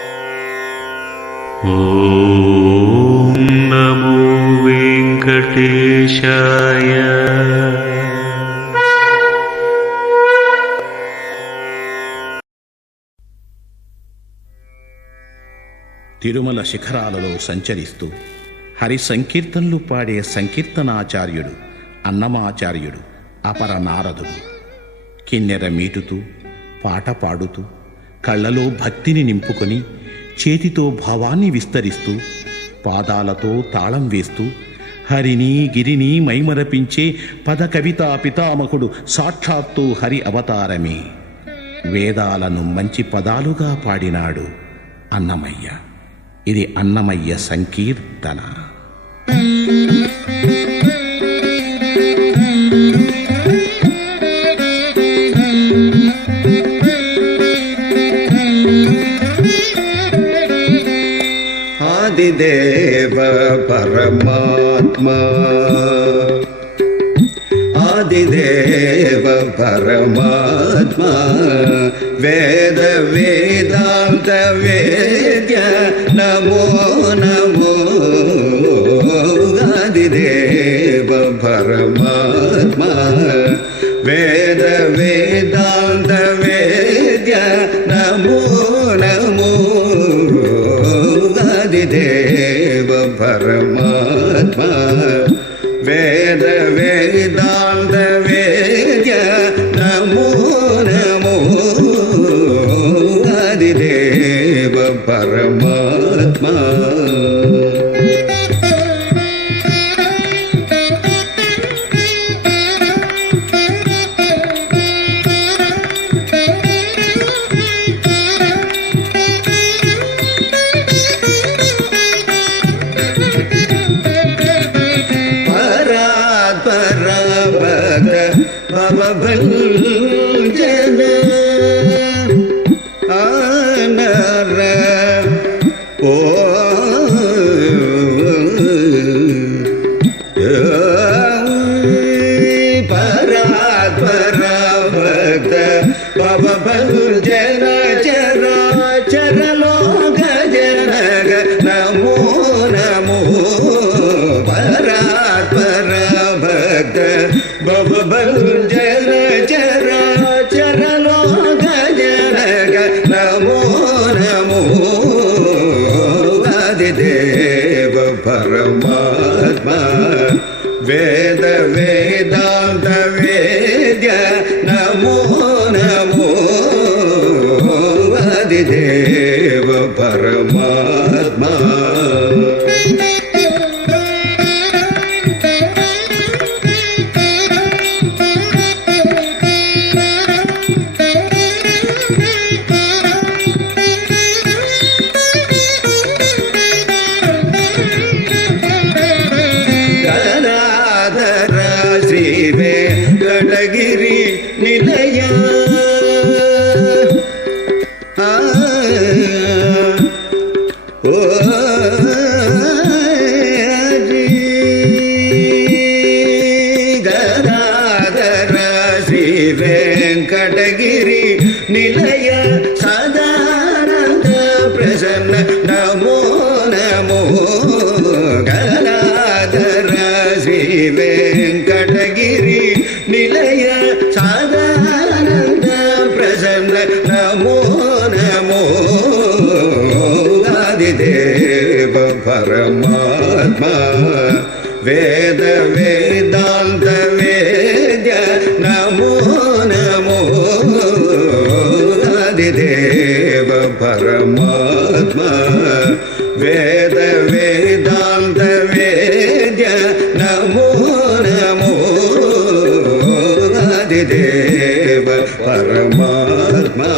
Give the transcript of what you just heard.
ఓం నమో వెంకటేశాయ. తిరుమల శిఖరాలలో సంచరిస్తూ హరి సంకీర్తనలు పాడే సంకీర్తనాచార్యుడు అన్నమాచార్యుడు అపర నారదుడు. కిన్నెర మీటుతూ పాట పాడుతూ కళ్ళలో భక్తిని నింపుకొని చేతితో భావాన్ని విస్తరిస్తూ పాదాలతో తాళం వేస్తూ హరిని గిరిని మైమరపించే పద కవితా పితామహుడు సాక్షాత్తు హరి అవతారమే. వేదాలను మంచి పదాలుగా పాడినాడు అన్నమయ్య. ఇది అన్నమయ్య సంకీర్తన. ఆదిదేవ పరమాత్మా, ఆదిదేవ పరమాత్మా, వేద వేదాంత వేద్య నమో నమో. ఆదిదేవ పరమాత్మా, వేద వేదాంత వేద్య నమో నమో. ఆదిదేవ పరమాత్మా, వేద వేదాంత వేద్య నమో నమో. ఆదిదేవ పరమాత్మా. భవభంజన ఆనర ఓ పరాత్పర భక్త భవభంజన చరాచర లోక జనక నమో నమో. పరాత్పర భక్త భవభంజన చరాచర లోక జనక నమో నమో. ఆదిదేవ పరమాత్మా, వేద వేదాంత వేద్య నమో నమో. ఆదిదేవ పరమాత్మా. శ్రీ వెంకటగిరి నిలయ ఓ గదాధర శ్రీ వెంకటగిరి నిలయ సదానంద ప్రసన్న నమో నమో. గదాధర శ్రీ వెంకటగిరి నిలయ సదానంద ప్రసన్న నమో నమో. ఆదిదేవ పరమాత్మా, వేద వేదాంత వేద్య నమో నమో. ఆదిదేవ పరమాత్మా, వేద వేదాంత వేద్య నమో నమో. ఆదిదేవ పరమాత్మా.